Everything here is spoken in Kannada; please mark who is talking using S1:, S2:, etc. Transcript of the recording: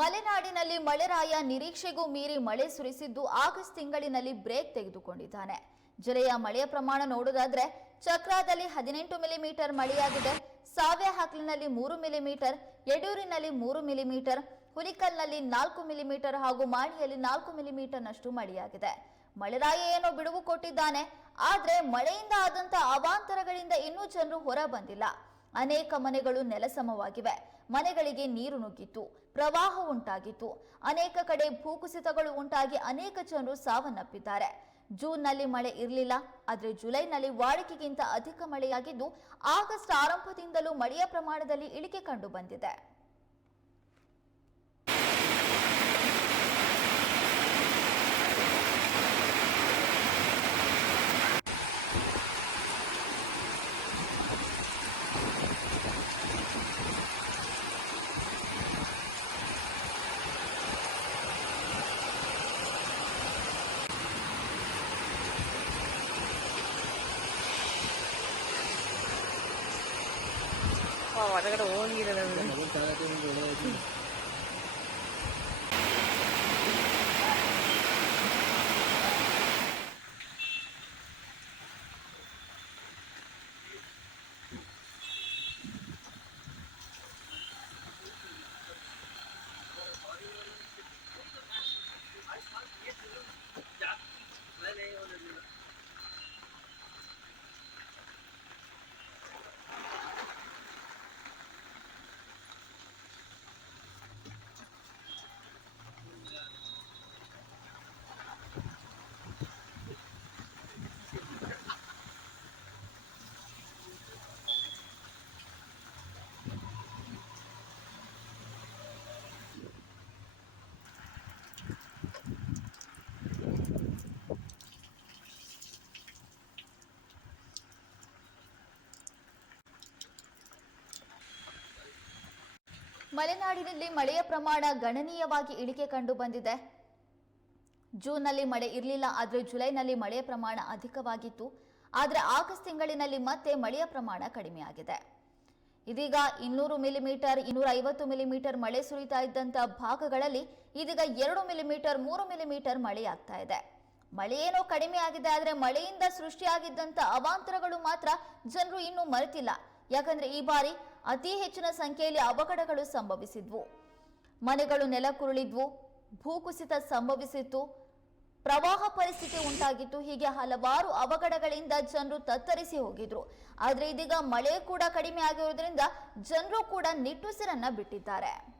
S1: ಮಲೆನಾಡಿನಲ್ಲಿ ಮಳೆರಾಯ ನಿರೀಕ್ಷೆಗೂ ಮೀರಿ ಮಳೆ ಸುರಿಸಿದ್ದು ಆಗಸ್ಟ್ ತಿಂಗಳಿನಲ್ಲಿ ಬ್ರೇಕ್ ತೆಗೆದುಕೊಂಡಿದ್ದಾನೆ. ಜಿಲ್ಲೆಯ ಮಳೆಯ ಪ್ರಮಾಣ ನೋಡುವುದಾದ್ರೆ ಚಕ್ರಾದಲ್ಲಿ ಹದಿನೆಂಟು ಮಿಲಿಮೀಟರ್ ಮಳೆಯಾಗಿದೆ. ಸಾವ್ಯಹಾಕ್ಲಿನಲ್ಲಿ ಮೂರು ಮಿಲಿಮೀಟರ್, ಯಡೂರಿನಲ್ಲಿ ಮೂರು ಮಿಲಿಮೀಟರ್, ಹುಲಿಕಲ್ನಲ್ಲಿ ನಾಲ್ಕು ಮಿಲಿಮೀಟರ್ ಹಾಗೂ ಮಾಣಿಯಲ್ಲಿ ನಾಲ್ಕು ಮಿಲಿಮೀಟರ್ನಷ್ಟು ಮಳೆಯಾಗಿದೆ. ಮಳೆರಾಯ ಏನೋ ಬಿಡುವು ಕೊಟ್ಟಿದ್ದಾನೆ, ಆದ್ರೆ ಮಳೆಯಿಂದ ಆದಂತ ಅವಾಂತರಗಳಿಂದ ಇನ್ನೂ ಜನರು ಹೊರ ಬಂದಿಲ್ಲ. ಅನೇಕ ಮನೆಗಳು ನೆಲಸಮವಾಗಿವೆ. ಮನೆಗಳಿಗೆ ನೀರು ನುಗ್ಗಿತು ಪ್ರವಾಹ ಉಂಟಾಗಿತ್ತು. ಅನೇಕ ಕಡೆ ಭೂಕುಸಿತಗಳು ಉಂಟಾಗಿ ಅನೇಕ ಜನರು ಸಾವನ್ನಪ್ಪಿದ್ದಾರೆ. ಜೂನ್ನಲ್ಲಿ ಮಳೆ ಇರಲಿಲ್ಲ, ಆದರೆ ಜುಲೈನಲ್ಲಿ ವಾಡಿಕೆಗಿಂತ ಅಧಿಕ ಮಳೆಯಾಗಿದ್ದು, ಆಗಸ್ಟ್ ಆರಂಭದಿಂದಲೂ ಮಳೆಯ ಪ್ರಮಾಣದಲ್ಲಿ ಇಳಿಕೆ ಕಂಡು ಬಂದಿದೆ
S2: වටකට ඕන කියලා
S1: ಮಲೆನಾಡಿನಲ್ಲಿ ಮಳೆಯ ಪ್ರಮಾಣ ಗಣನೀಯವಾಗಿ ಇಳಿಕೆ ಕಂಡು ಬಂದಿದೆ. ಜೂನ್ನಲ್ಲಿ ಮಳೆ ಇರಲಿಲ್ಲ, ಆದರೆ ಜುಲೈನಲ್ಲಿ ಮಳೆಯ ಪ್ರಮಾಣ ಅಧಿಕವಾಗಿತ್ತು. ಆದರೆ ಆಗಸ್ಟ್ ತಿಂಗಳಿನಲ್ಲಿ ಮತ್ತೆ ಮಳೆಯ ಪ್ರಮಾಣ ಕಡಿಮೆಯಾಗಿದೆ. ಇದೀಗ ಇನ್ನೂರು ಮಿಲಿಮೀಟರ್ ಇನ್ನೂರ ಐವತ್ತು ಮಿಲಿಮೀಟರ್ ಮಳೆ ಸುರಿತಾ ಇದ್ದಂಥ ಭಾಗಗಳಲ್ಲಿ ಇದೀಗ ಎರಡು ಮಿಲಿಮೀಟರ್, ಮೂರು ಮಿಲಿಮೀಟರ್ ಮಳೆಯಾಗ್ತಾ ಇದೆ. ಮಳೆಯೇನೋ ಕಡಿಮೆ ಆಗಿದೆ, ಆದರೆ ಮಳೆಯಿಂದ ಸೃಷ್ಟಿಯಾಗಿದ್ದಂತ ಅವಾಂತರಗಳು ಮಾತ್ರ ಜನರು ಇನ್ನೂ ಮರೆತಿಲ್ಲ. ಯಾಕಂದ್ರೆ ಈ ಬಾರಿ ಅತಿ ಹೆಚ್ಚಿನ ಸಂಖ್ಯೆಯಲ್ಲಿ ಅವಘಡಗಳು ಸಂಭವಿಸಿದ್ವು. ಮನೆಗಳು ನೆಲಕುರುಳಿದ್ವು ಭೂಕುಸಿತ ಸಂಭವಿಸಿತ್ತು, ಪ್ರವಾಹ ಪರಿಸ್ಥಿತಿ ಉಂಟಾಗಿತ್ತು, ಹೀಗೆ ಹಲವಾರು ಅವಘಡಗಳಿಂದ ಜನರು ತತ್ತರಿಸಿ ಹೋಗಿದ್ರು. ಆದರೆ ಇದೀಗ ಮಳೆ ಕೂಡ ಕಡಿಮೆ ಆಗಿರೋದ್ರಿಂದ ಜನರು ಕೂಡ ನಿಟ್ಟುಸಿರನ್ನ ಬಿಟ್ಟಿದ್ದಾರೆ.